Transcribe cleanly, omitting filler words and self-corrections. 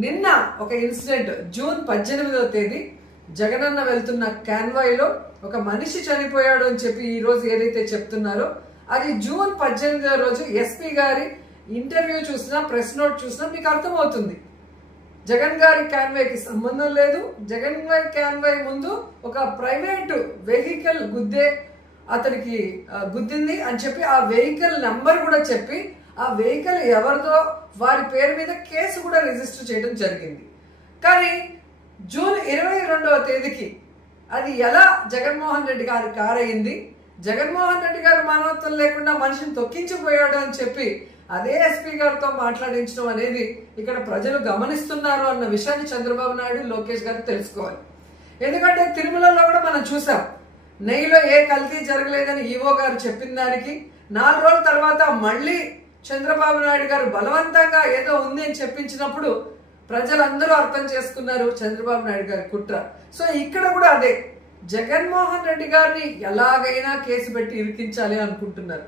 నిన్న ఒక incident June 18వ తేదీ జగనన్న వెళ్తున్న కాన్వాయ్లో ఒక మనిషి చనిపోయాడు అని చెప్పి ఈ రోజు ఏదైతే చెప్తున్నారో అది జూన్ 18వ రోజు ఎస్పీ గారి ఇంటర్వ్యూ చూసినా ప్రెస్ నోట్ చూసినా మీకు అర్థమవుతుంది. జగన్ గారి కాన్వాయ్కి సంబంధం లేదు. జగన్ గారి కాన్వాయ్ ముందు ఒక ప్రైవేటు వెహికల్ అతనికి గుద్దింది అని చెప్పి ఆ వెహికల్ నంబర్ కూడా చెప్పి ఆ వెహికల్ ఎవరిదో వారి పేరు మీద కేసు కూడా రిజిస్టర్ చేయడం జరిగింది. కానీ జూన్ 22వ తేదీకి అది ఎలా జగన్మోహన్ రెడ్డి గారి కారు అయింది, జగన్మోహన్ రెడ్డి గారు మానవత్వం లేకుండా మనిషిని తొక్కించిపోయాడు అని చెప్పి అదే ఎస్పీ గారితో మాట్లాడించడం అనేది ఇక్కడ ప్రజలు గమనిస్తున్నారు అన్న విషయాన్ని చంద్రబాబు నాయుడు లోకేష్ గారు తెలుసుకోవాలి. ఎందుకంటే తిరుమలలో కూడా మనం చూసాం, నెయ్యిలో ఏ కల్తీ జరగలేదని ఈవో గారు చెప్పిన దానికి 4 రోజుల తర్వాత మళ్ళీ చంద్రబాబు నాయుడు గారు బలవంతంగా ఏదో ఉంది అని చెప్పించినప్పుడు ప్రజలందరూ అర్థం చేసుకున్నారు చంద్రబాబు నాయుడు గారి కుట్ర. సో ఇక్కడ కూడా అదే, జగన్మోహన్ రెడ్డి గారిని ఎలాగైనా కేసు పెట్టి ఇరికించాలి అనుకుంటున్నారు.